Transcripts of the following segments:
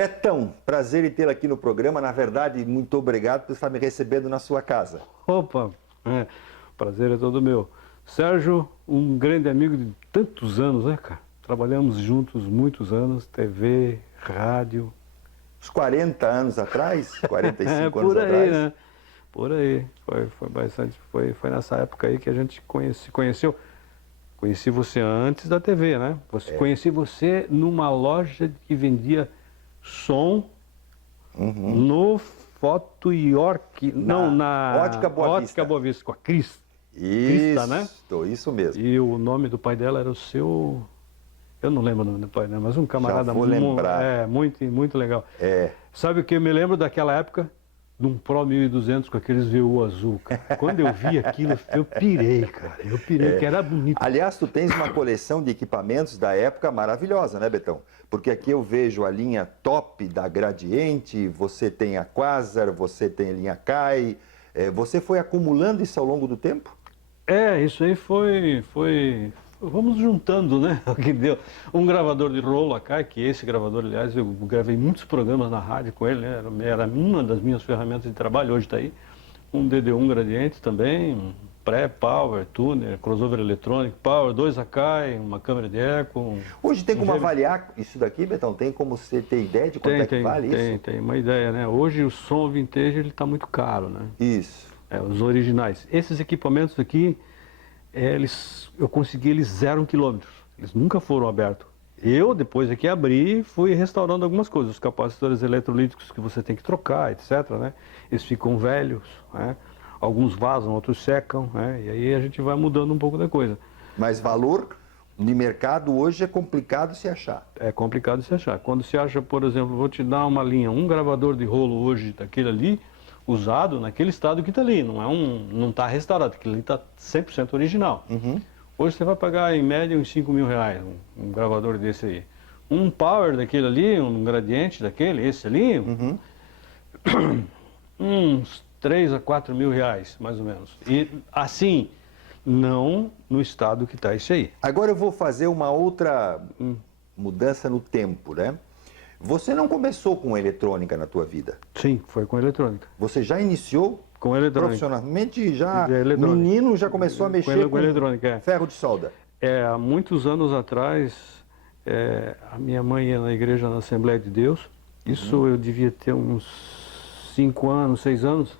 Betão, prazer em tê-lo aqui no programa. Na verdade, muito obrigado por estar me recebendo na sua casa. Opa, o prazer é todo meu. Sérgio, um grande amigo de tantos anos, né, cara? Trabalhamos juntos muitos anos, TV, rádio. Uns 40 anos atrás, 45 por anos aí, atrás. né? Por aí. Foi bastante. Foi nessa época aí que a gente conheceu. Conheci você antes da TV, né? Conheci você numa loja que vendia som no Foto York. Não, na Ótica Boa Vista. Ótica Boa Vista, com a Crista, né? Isso mesmo. E o nome do pai dela era o seu... Eu não lembro o nome do pai, né? Mas um camarada Já vou lembrar. muito legal. É. Sabe o que eu me lembro daquela época? De um Pro 1200 com aqueles VU azul, cara. Quando eu vi aquilo, eu pirei, cara. Eu pirei, que era bonito. Aliás, tu tens uma coleção de equipamentos da época maravilhosa, né, Betão? Porque aqui eu vejo a linha top da Gradiente, você tem a Quasar, você tem a linha Kai. Você foi acumulando isso ao longo do tempo? Isso aí foi... Vamos juntando, né? O que deu. Um gravador de rolo Akai, que esse gravador, aliás, eu gravei muitos programas na rádio com ele, né? Era uma das minhas ferramentas de trabalho, hoje está aí. Um DD1 Gradiente também, um pré-power, tuner, crossover eletrônico, power, 2 Akai, uma câmera de eco. Hoje tem como avaliar isso daqui, Betão? Tem como você ter ideia de quanto que vale isso? Tem uma ideia, né? Hoje o som vintage ele está muito caro, né? Isso. Os originais. Esses equipamentos aqui, eu consegui eles 0 quilômetros. Eles nunca foram abertos. Eu, depois aqui, abri e fui restaurando algumas coisas. Os capacitores eletrolíticos que você tem que trocar, etc., né? Eles ficam velhos, né? Alguns vazam, outros secam, né? E aí a gente vai mudando um pouco da coisa. Mas valor de mercado hoje é complicado se achar. É complicado se achar. Quando se acha, por exemplo, vou te dar uma linha, um gravador de rolo hoje daquele ali, usado naquele estado que está ali, não está restaurado, aquele ali está 100% original. Hoje você vai pagar em média uns 5 mil reais, um gravador desse aí. Um power daquele ali, um gradiente daquele, esse ali, uns 3 a 4 mil reais, mais ou menos. E assim, não no estado que está esse aí. Agora eu vou fazer uma outra mudança no tempo, né? Você não começou com eletrônica na tua vida? Sim, foi com eletrônica. Você já iniciou com eletrônica. Profissionalmente, menino já começou a mexer com eletrônica, ferro de solda? Há muitos anos atrás, a minha mãe ia na igreja na Assembleia de Deus. Isso eu devia ter uns 5 anos, 6 anos.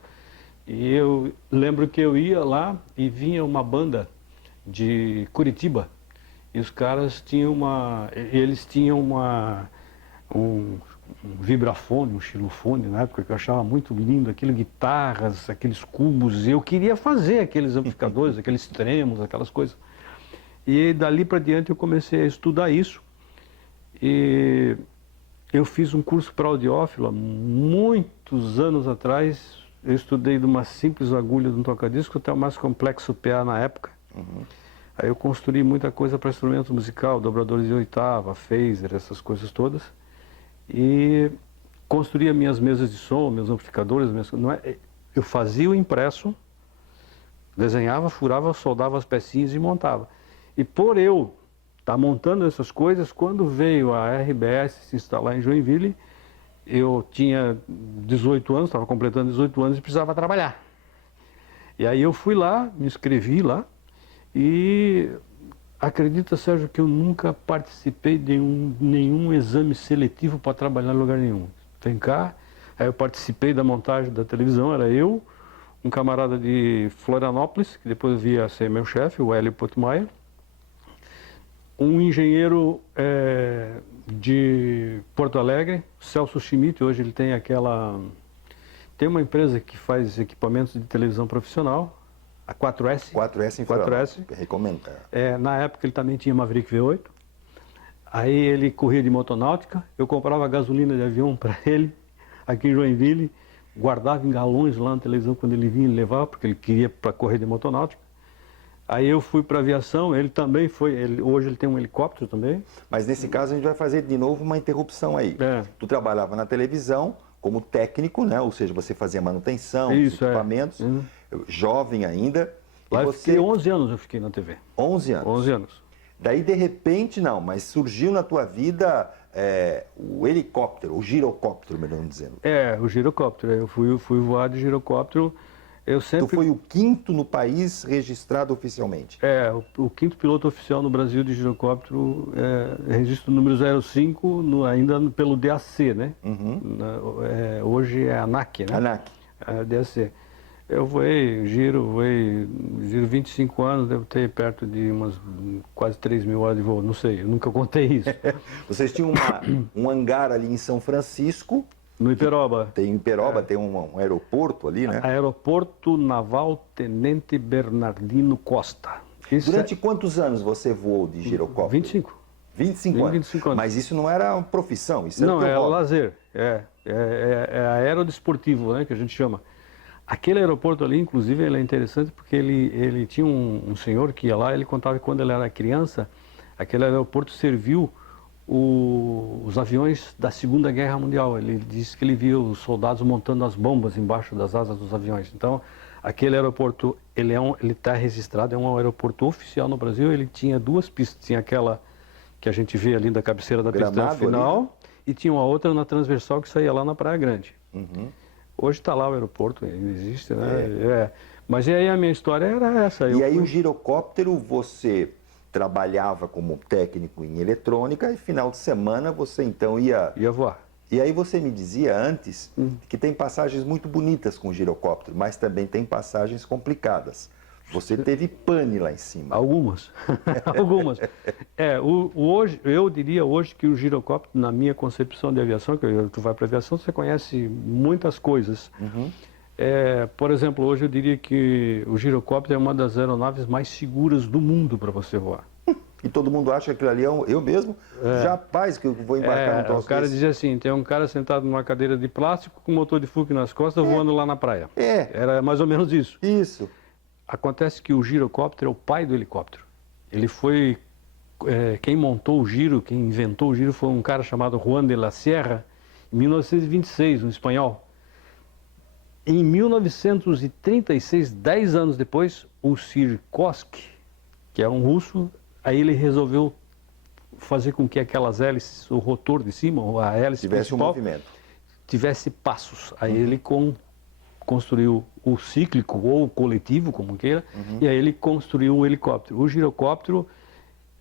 E eu lembro que eu ia lá e vinha uma banda de Curitiba. E os caras tinham um vibrafone, um xilofone, na época, que eu achava muito lindo, aquilo, guitarras, aqueles cubos, eu queria fazer aqueles amplificadores, aqueles extremos, aquelas coisas. E dali para diante eu comecei a estudar isso, e eu fiz um curso para audiófilo há muitos anos atrás. Eu estudei de uma simples agulha de um toca-disco até o mais complexo PA na época. Aí eu construí muita coisa para instrumento musical, dobradores de oitava, phaser, essas coisas todas. E construía minhas mesas de som, meus amplificadores, eu fazia o impresso, desenhava, furava, soldava as pecinhas e montava. E por eu estar montando essas coisas, quando veio a RBS se instalar em Joinville, eu tinha 18 anos, estava completando 18 anos e precisava trabalhar. E aí eu fui lá, me inscrevi lá e... Acredita, Sérgio, que eu nunca participei de nenhum exame seletivo para trabalhar em lugar nenhum. Vem cá, aí eu participei da montagem da televisão, era eu, um camarada de Florianópolis, que depois via ser meu chefe, o Hélio Potmayer, um engenheiro de Porto Alegre, Celso Schmidt, hoje ele tem tem uma empresa que faz equipamentos de televisão profissional, a 4S. 4S em 4S. Recomendo. Na época ele também tinha Maverick V8. Aí ele corria de motonáutica, eu comprava gasolina de avião para ele, aqui em Joinville, guardava em galões lá na televisão quando ele vinha, ele levava, porque ele queria para correr de motonáutica. Aí eu fui para aviação, ele também foi, hoje ele tem um helicóptero também. Mas nesse caso a gente vai fazer de novo uma interrupção aí. Tu trabalhava na televisão como técnico, né? Ou seja, você fazia manutenção dos equipamentos, jovem ainda. Lá eu fiquei 11 anos, eu fiquei na TV. 11 anos? 11 anos. Daí, de repente, não, mas surgiu na tua vida o helicóptero, o girocóptero, melhor dizendo. O girocóptero. Eu fui voar de girocóptero. Eu sempre... Tu foi o quinto no país registrado oficialmente. O quinto piloto oficial no Brasil de girocóptero, registro número 05, ainda pelo DAC, né? Hoje é a ANAC, né? ANAC. DAC. Eu voei giro 25 anos, devo ter perto de umas quase 3 mil horas de voo, não sei, eu nunca contei isso. Vocês tinham um hangar ali em São Francisco. No Iperoba. Tem Iperoba, tem um aeroporto ali, né? Aeroporto Naval Tenente Bernardino Costa. Durante quantos anos você voou de girocóptero? 25. 25 anos. 25 anos. Mas isso não era uma profissão, isso era não, o teu é hobby. lazer. É aerodesportivo, né, que a gente chama. Aquele aeroporto ali, inclusive, ele é interessante porque ele tinha um senhor que ia lá, ele contava que quando ele era criança, aquele aeroporto serviu os aviões da Segunda Guerra Mundial. Ele disse que ele via os soldados montando as bombas embaixo das asas dos aviões. Então, aquele aeroporto, ele está registrado, é um aeroporto oficial no Brasil. Ele tinha 2 pistas, tinha aquela que a gente vê ali da cabeceira da pista final, ali, né? E tinha uma outra na transversal que saía lá na Praia Grande. Hoje está lá o aeroporto, ainda existe, né? Mas aí a minha história era essa. E aí o girocóptero, você trabalhava como técnico em eletrônica e final de semana você então ia voar. E aí você me dizia antes que tem passagens muito bonitas com o girocóptero, mas também tem passagens complicadas. Você teve pane lá em cima. Algumas. Algumas. Hoje, eu diria hoje que o girocóptero, na minha concepção de aviação, que tu vai para aviação, você conhece muitas coisas. Por exemplo, hoje eu diria que o girocóptero é uma das aeronaves mais seguras do mundo para você voar. E todo mundo acha que aquilo ali eu mesmo, jamais que eu vou embarcar num troço O cara desse. dizia assim, tem um cara sentado numa cadeira de plástico com motor de Fuca nas costas voando lá na praia. Era mais ou menos isso. Isso. Acontece que o girocóptero é o pai do helicóptero. Ele foi... quem montou o giro, quem inventou o giro foi um cara chamado Juan de la Sierra, em 1926, um espanhol. Em 1936, 10 anos depois, o Sikorsky, que é um russo, aí ele resolveu fazer com que aquelas hélices, o rotor de cima, ou a hélice tivesse principal, movimento, tivesse passos. Aí ele construiu o cíclico ou o coletivo, como queira, e aí ele construiu o helicóptero. O girocóptero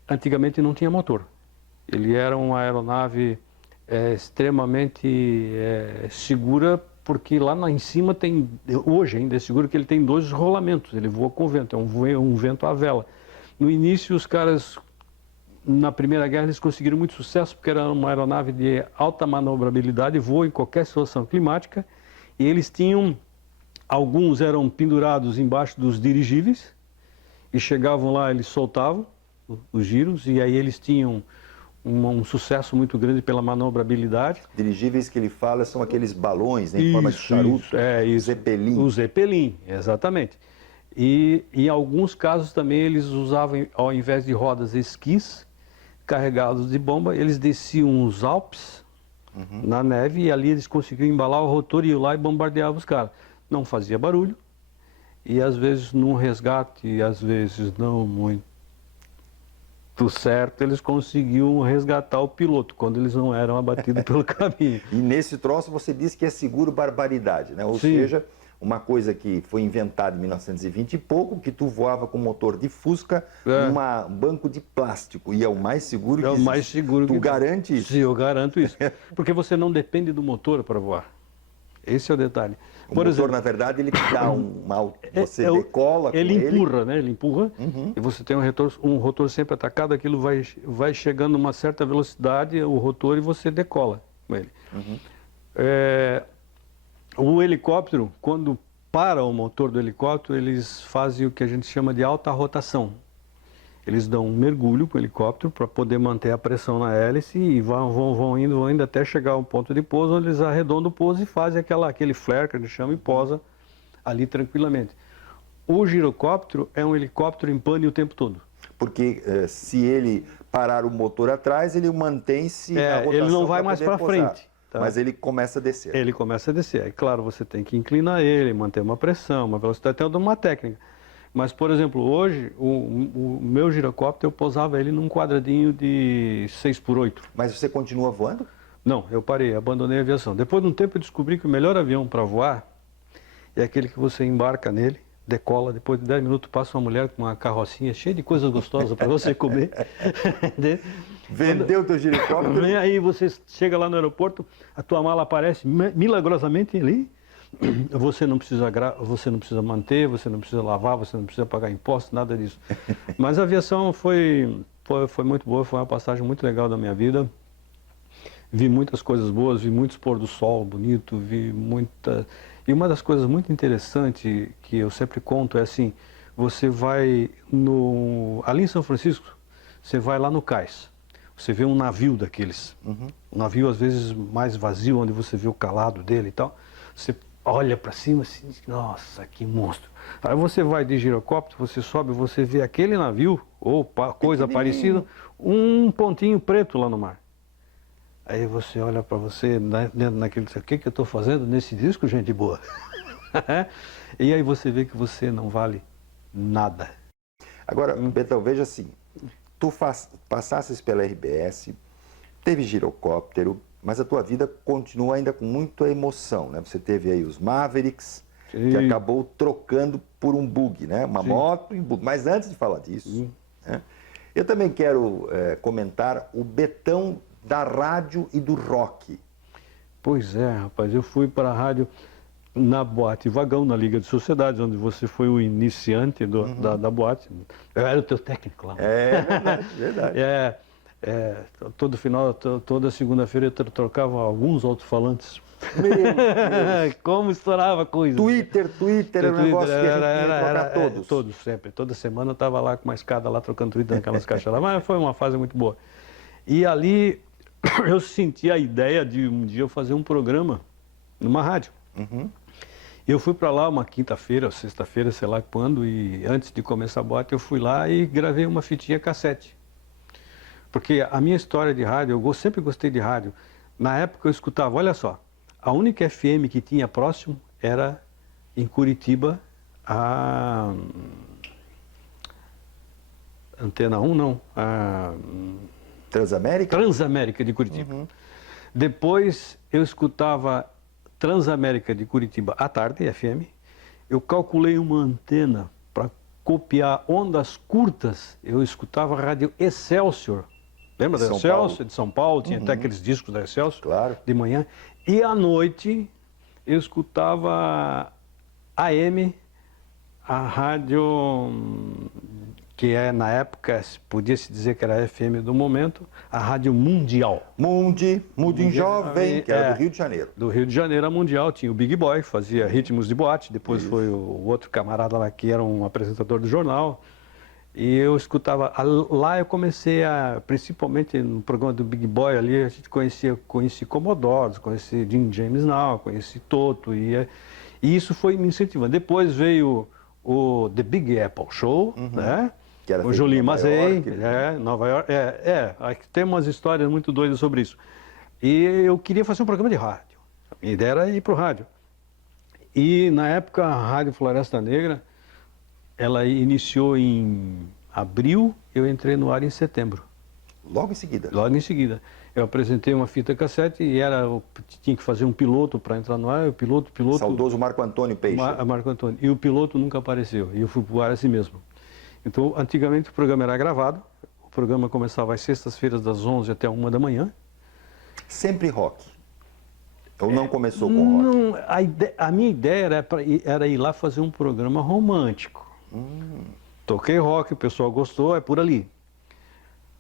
antigamente não tinha motor. Ele era uma aeronave extremamente segura, porque lá em cima tem, hoje ainda é seguro que ele tem 2 rolamentos, ele voa com vento, é um vento à vela. No início os caras, na Primeira Guerra, eles conseguiram muito sucesso, porque era uma aeronave de alta manobrabilidade, voa em qualquer situação climática, e eles tinham, alguns eram pendurados embaixo dos dirigíveis, e chegavam lá, eles soltavam os giros, e aí eles tinham um sucesso muito grande pela manobrabilidade. Dirigíveis que ele fala são aqueles balões, né, em forma de charuto, isso. Zeppelin. O Zeppelin, exatamente. E em alguns casos também eles usavam, ao invés de rodas, esquis carregados de bomba, eles desciam os Alpes na neve e ali eles conseguiam embalar o rotor e ir lá e bombardeavam os caras. Não fazia barulho e às vezes num resgate, e às vezes não muito certo, eles conseguiam resgatar o piloto quando eles não eram abatidos pelo caminho. E nesse troço você disse que é seguro barbaridade, né? Ou seja, uma coisa que foi inventada em 1920 e pouco, que tu voava com motor de Fusca num banco de plástico. E é o mais seguro que existe. É o mais seguro que tu garante isso? Sim, eu garanto isso. Porque você não depende do motor para voar. Esse é o detalhe. O motor, na verdade, ele te dá você decola com ele empurra, né? Ele empurra e você tem um rotor sempre atacado, aquilo vai chegando a uma certa velocidade, o rotor, e você decola com ele. O helicóptero, quando para o motor do helicóptero, eles fazem o que a gente chama de alta rotação. Eles dão um mergulho para o helicóptero para poder manter a pressão na hélice e vão indo até chegar ao ponto de pouso, onde eles arredondam o pouso e fazem aquele flare que a gente chama e posa ali tranquilamente. O girocóptero é um helicóptero em pane o tempo todo. Porque se ele parar o motor atrás, ele mantém-se na rotação. Ele não vai mais para frente. Tá? Mas ele começa a descer. Ele começa a descer. É claro, você tem que inclinar ele, manter uma pressão, uma velocidade, tem toda uma técnica. Mas, por exemplo, hoje, o meu girocóptero, eu pousava ele num quadradinho de 6x8. Mas você continua voando? Não, eu parei, abandonei a aviação. Depois de um tempo eu descobri que o melhor avião para voar é aquele que você embarca nele, decola, depois de 10 minutos passa uma mulher com uma carrocinha cheia de coisas gostosas para você comer. Vendeu teu girocóptero? Aí você chega lá no aeroporto, a tua mala aparece milagrosamente ali. Você não precisa manter, você não precisa lavar, você não precisa pagar impostos, nada disso. Mas a aviação foi muito boa, foi uma passagem muito legal da minha vida. Vi muitas coisas boas, vi muitos pôr do sol bonito, vi muita... E uma das coisas muito interessantes que eu sempre conto é assim, você vai ali em São Francisco, você vai lá no cais, você vê um navio daqueles, um navio às vezes mais vazio, onde você vê o calado dele e tal, você olha para cima assim, nossa, que monstro. Aí você vai de girocóptero, você sobe, você vê aquele navio, ou coisa parecida, um pontinho preto lá no mar. Aí você olha para você, dentro naquele, o que eu estou fazendo nesse disco, gente boa? E aí você vê que você não vale nada. Agora, Betão, veja assim, tu passasses pela RBS, teve girocóptero, mas a tua vida continua ainda com muita emoção, né? Você teve aí os Mavericks, que acabou trocando por um bug, né? Uma moto e um bug. Mas antes de falar disso, né? Eu também quero comentar o Betão da rádio e do rock. Pois é, rapaz, eu fui para a rádio na Boate Vagão, na Liga de Sociedades, onde você foi o iniciante da boate. Eu era o teu técnico lá. É verdade, verdade. Toda segunda-feira eu trocava alguns alto-falantes. Meu Deus. Como estourava coisa. Twitter era um negócio que a gente ia trocar todos. Todos, sempre. Toda semana eu estava lá com uma escada lá trocando Twitter naquelas caixas lá, mas foi uma fase muito boa. E ali eu senti a ideia de um dia eu fazer um programa numa rádio. Eu fui para lá uma quinta-feira, ou sexta-feira, sei lá quando, e antes de começar a boate eu fui lá e gravei uma fitinha cassete. Porque a minha história de rádio, eu sempre gostei de rádio. Na época eu escutava, olha só, a única FM que tinha próximo era em Curitiba, a Antena 1 não, a Transamérica? Transamérica de Curitiba. Depois eu escutava Transamérica de Curitiba à tarde, FM. Eu calculei uma antena para copiar ondas curtas. Eu escutava a rádio Excelsior. Lembra da Excelsior? De São Paulo, tinha até aqueles discos da Excelsior, claro, de manhã. E à noite eu escutava AM, a rádio que na época podia-se dizer que era a FM do momento, a Rádio Mundial. Mundi Jovem, que era do Rio de Janeiro. Do Rio de Janeiro, a Mundial. Tinha o Big Boy, fazia ritmos de boate, depois foi o outro camarada lá que era um apresentador do jornal. E eu escutava, lá eu comecei principalmente no programa do Big Boy ali, a gente conheci Commodores, conheci Jim James Now, conheci Toto, e isso foi me incentivando. Depois veio o The Big Apple Show, né? Que era o Jolie Mazei, Nova York. Tem umas histórias muito doidas sobre isso. E eu queria fazer um programa de rádio. A minha ideia era ir para o rádio. E na época a Rádio Floresta Negra, ela iniciou em abril, eu entrei no ar em setembro. Logo em seguida? Logo em seguida. Eu apresentei uma fita cassete e tinha que fazer um piloto para entrar no ar, o piloto... Saudoso Marco Antônio Peixe. Marco Antônio. E o piloto nunca apareceu, e eu fui para o ar assim mesmo. Então, antigamente o programa era gravado, o programa começava às sextas-feiras das 11 até 1 da manhã. Sempre rock? Ou não começou com rock? Não, a minha ideia era ir lá fazer um programa romântico. Toquei rock, o pessoal gostou, é por ali.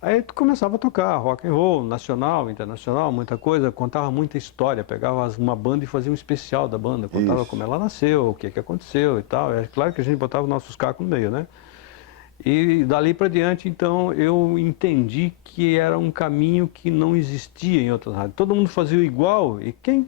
Aí tu começava a tocar rock and roll, nacional, internacional, muita coisa, contava muita história, pegava uma banda e fazia um especial da banda, contava como ela nasceu, o que aconteceu e tal. É claro que a gente botava nossos cacos no meio, né? E dali para diante, então, eu entendi que era um caminho que não existia em outras rádios. Todo mundo fazia igual, e quem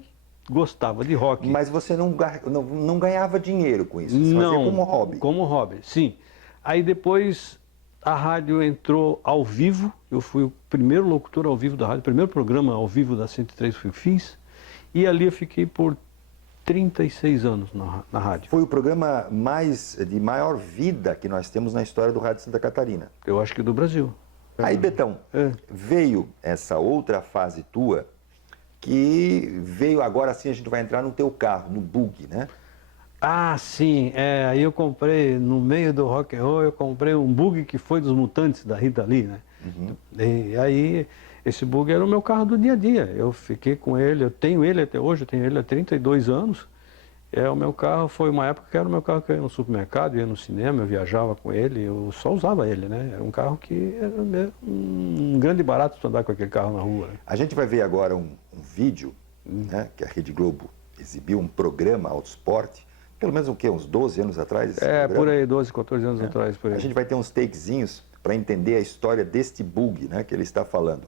gostava de rock... Mas você não ganhava dinheiro com isso? Você fazia como hobby? Como hobby, sim. Aí depois a rádio entrou ao vivo, eu fui o primeiro locutor ao vivo da rádio, o primeiro programa ao vivo da 103 que eu fiz, e ali eu fiquei por 36 anos na rádio. Foi o programa de maior vida que nós temos na história do Rádio de Santa Catarina. Eu acho que do Brasil. Aí, Betão, veio essa outra fase tua, que veio agora sim, a gente vai entrar no teu carro, no bug, né? Ah, sim. Aí eu comprei, no meio do rock and roll, eu comprei um bug que foi dos Mutantes, da Rita Lee, né? Uhum. E aí, esse bug era o meu carro do dia a dia. Eu fiquei com ele, eu tenho ele até hoje, eu tenho ele há 32 anos. O meu carro foi uma época que era o meu carro que eu ia no supermercado, ia no cinema, eu viajava com ele, eu só usava ele, né? Era um carro que era um grande barato para andar com aquele carro na rua. Né? A gente vai ver agora um vídeo, né, que a Rede Globo exibiu, um programa Autosport, pelo menos uns 12 anos atrás. Por aí, 12, 14 anos atrás. Por aí. A gente vai ter uns takezinhos para entender a história deste bug, né, que ele está falando.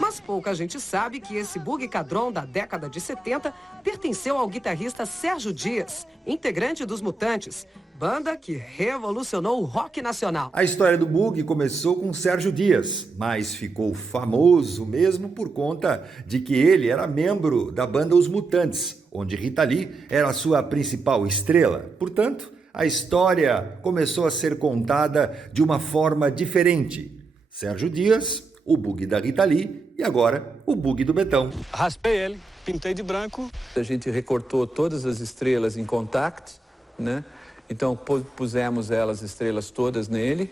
Mas pouca gente sabe que esse bug Cadron da década de 70 pertenceu ao guitarrista Sérgio Dias, integrante dos Mutantes, banda que revolucionou o rock nacional. A história do bug começou com Sérgio Dias, mas ficou famoso mesmo por conta de que ele era membro da banda Os Mutantes, onde Rita Lee era a sua principal estrela. Portanto, a história começou a ser contada de uma forma diferente. Sérgio Dias, o bug da Rita Lee e agora o bug do Betão. Raspei ele, pintei de branco. A gente recortou todas as estrelas em contact, né? Então pusemos as estrelas todas nele.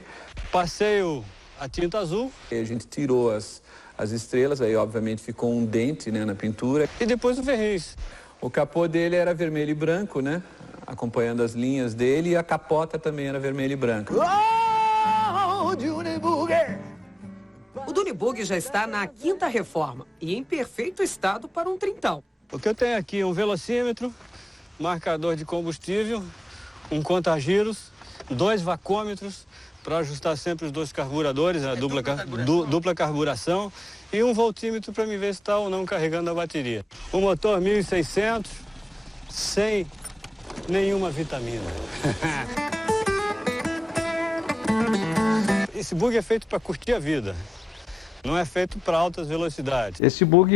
Passei a tinta azul. E a gente tirou as estrelas, aí obviamente ficou um dente, né, na pintura. E depois o verniz. O capô dele era vermelho e branco, né? Acompanhando as linhas dele, e a capota também era vermelho e branco. O Dunibug já está na 5ª reforma e em perfeito estado para um trintão. O que eu tenho aqui é um velocímetro, marcador de combustível, um contagiros, 2 vacômetros para ajustar sempre os 2 carburadores, a dupla carburação, e um voltímetro para me ver se está ou não carregando a bateria. O motor 1600, sem nenhuma vitamina. Esse bug é feito para curtir a vida. Não é feito para altas velocidades. Esse bug,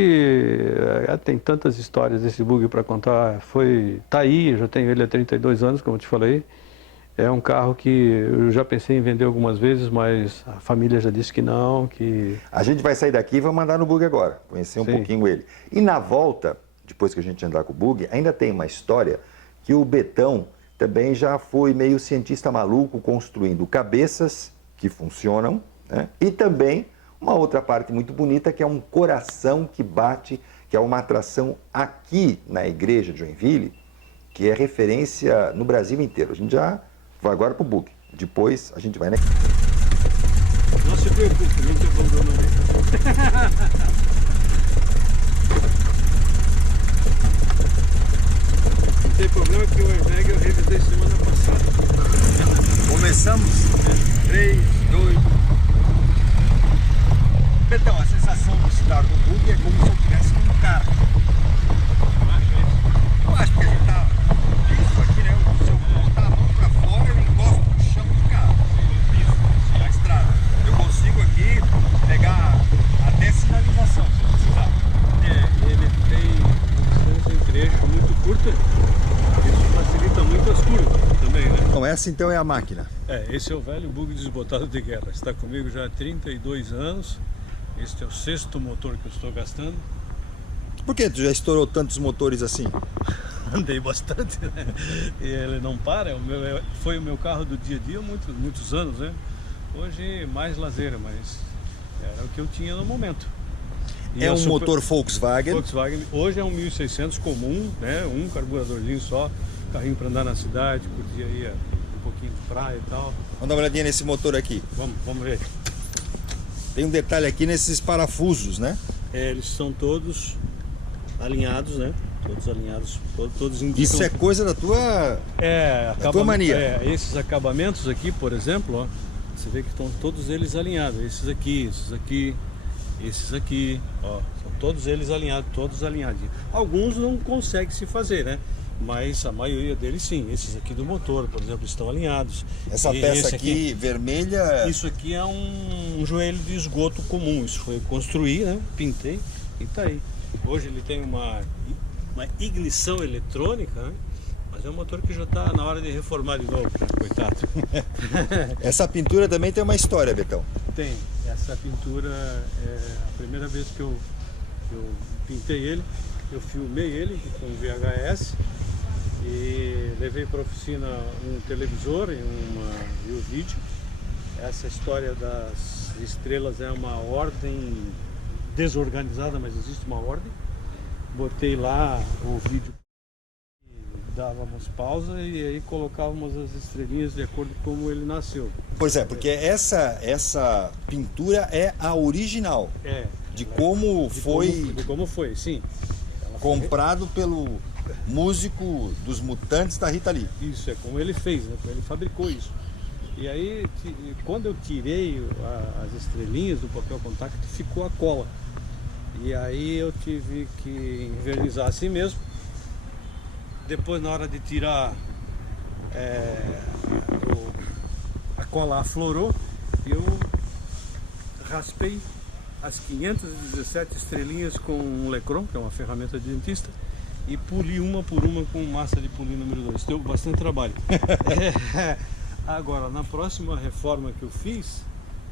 tem tantas histórias desse bug para contar. Tá aí, eu já tenho ele há 32 anos, como eu te falei. É um carro que eu já pensei em vender algumas vezes, mas a família já disse que não, que... A gente vai sair daqui e vai mandar no bug agora, conhecer um pouquinho ele. E na volta, depois que a gente andar com o bug, ainda tem uma história que o Betão também já foi meio cientista maluco, construindo cabeças que funcionam, né? E também uma outra parte muito bonita, que é um coração que bate, que é uma atração aqui na igreja de Joinville, que é referência no Brasil inteiro. A gente já vai agora para o bug. Depois a gente vai, né? Não se preocupe, não te abandonarei. Não tem problema que o airbag eu revisei semana passada. Começamos? 3, 2... Betão, a sensação de estar no bug é como se eu estivesse num carro. Eu acho que a gente tá liso aqui, né? Se eu botar a mão pra fora, eu encosto no chão do carro. Na estrada. Eu consigo aqui pegar até sinalização, se eu precisar. Ele tem uma distância em trecho muito curta. Isso facilita muito as curvas também, né? Então essa então é a máquina. Esse é o velho bug desbotado de guerra. Está comigo já há 32 anos. Este é o 6º motor que eu estou gastando. Por que tu já estourou tantos motores assim? Andei bastante, né? E ele não para, foi o meu carro do dia a dia há muitos anos, né? Hoje mais lazer, mas era o que eu tinha no momento. E é um motor Volkswagen. Hoje é um 1600 comum, né? Um carburadorzinho só, carrinho para andar na cidade, curtir aí um pouquinho de praia e tal. Vamos dar uma olhadinha nesse motor aqui. Vamos ver. Tem um detalhe aqui nesses parafusos, né? Eles são todos alinhados, né? Todos alinhados, todos indicam... Isso é coisa da tua, da tua mania. Esses acabamentos aqui, por exemplo, ó, você vê que estão todos eles alinhados. Esses aqui, ó, são todos eles alinhados, todos alinhadinhos. Alguns não conseguem se fazer, né? Mas a maioria deles sim. Esses aqui do motor, por exemplo, estão alinhados. Essa peça aqui vermelha... Isso aqui é um joelho de esgoto comum. Isso foi construir, né? Pintei e tá aí. Hoje ele tem uma uma ignição eletrônica, né? Mas é um motor que já está na hora de reformar de novo, né? Coitado. Essa pintura também tem uma história, Betão. Tem. Essa pintura é a primeira vez que eu pintei ele, eu filmei ele com VHS e levei para a oficina um televisor e o vídeo. Essa história das estrelas é uma ordem desorganizada, mas existe uma ordem. Botei lá o vídeo, dávamos pausa e aí colocávamos as estrelinhas de acordo com como ele nasceu. Pois é, porque essa pintura é a original. De como foi sim. Comprado pelo músico dos Mutantes da Rita Lee. Isso, é como ele fez, né? Como ele fabricou isso. E aí, quando eu tirei as estrelinhas do papel contact, ficou a cola. E aí eu tive que invernizar assim mesmo. Depois, na hora de tirar, a cola aflorou e eu raspei as 517 estrelinhas com um Lecron, que é uma ferramenta de dentista, e poli uma por uma com massa de polir número 2. Deu bastante trabalho. Agora, na próxima reforma que eu fiz,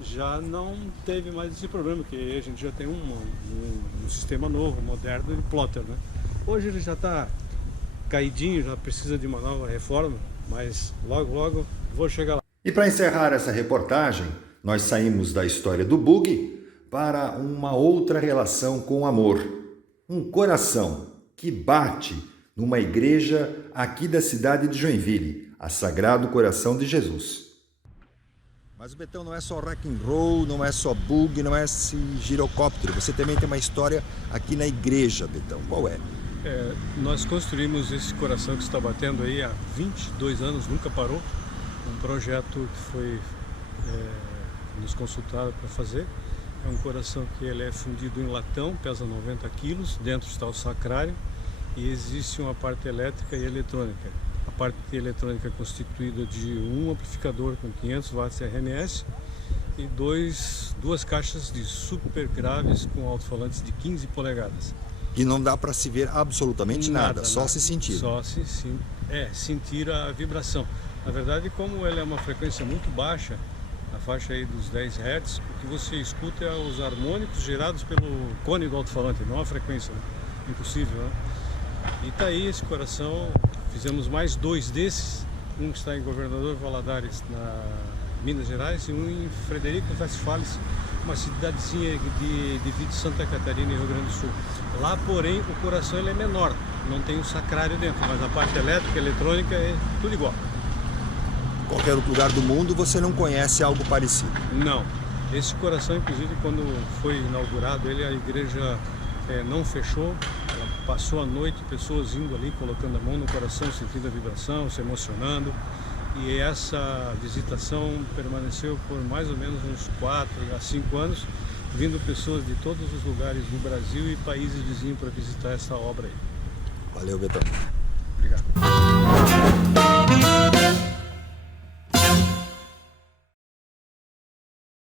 já não teve mais esse problema, porque a gente já tem um sistema novo, moderno de plotter, né? Hoje ele já está caidinho, já precisa de uma nova reforma, mas logo vou chegar lá. E para encerrar essa reportagem, nós saímos da história do bug para uma outra relação com o amor. Um coração que bate numa igreja aqui da cidade de Joinville, a Sagrado Coração de Jesus. Mas o Betão não é só rock and roll, não é só bug, não é esse girocóptero. Você também tem uma história aqui na igreja, Betão. Qual é? Nós construímos esse coração que está batendo aí há 22 anos, nunca parou. Um projeto que foi nos consultado para fazer. É um coração que ele é fundido em latão, pesa 90 quilos, dentro está o sacrário e existe uma parte elétrica e eletrônica. A parte eletrônica é constituída de um amplificador com 500 watts de RMS e duas caixas de super graves com alto-falantes de 15 polegadas. E não dá para se ver absolutamente nada, só se sentir. Só sentir a vibração. Na verdade, como ela é uma frequência muito baixa, na faixa aí dos 10 Hz, o que você escuta é os harmônicos gerados pelo cone do alto-falante, não a frequência, né? Impossível, né? E tá aí esse coração, fizemos mais 2 desses, um que está em Governador Valadares, na Minas Gerais, e um em Frederico Westphalen, uma cidadezinha de divide Santa Catarina e Rio Grande do Sul. Lá, porém, o coração ele é menor, não tem o sacrário dentro, mas a parte elétrica, eletrônica é tudo igual. Qualquer outro lugar do mundo você não conhece algo parecido? Não. Esse coração, inclusive, quando foi inaugurado, a igreja não fechou. Ela passou a noite, pessoas indo ali, colocando a mão no coração, sentindo a vibração, se emocionando. E essa visitação permaneceu por mais ou menos uns 4 a 5 anos, vindo pessoas de todos os lugares do Brasil e países vizinhos para visitar essa obra aí. Valeu, Betão. Obrigado.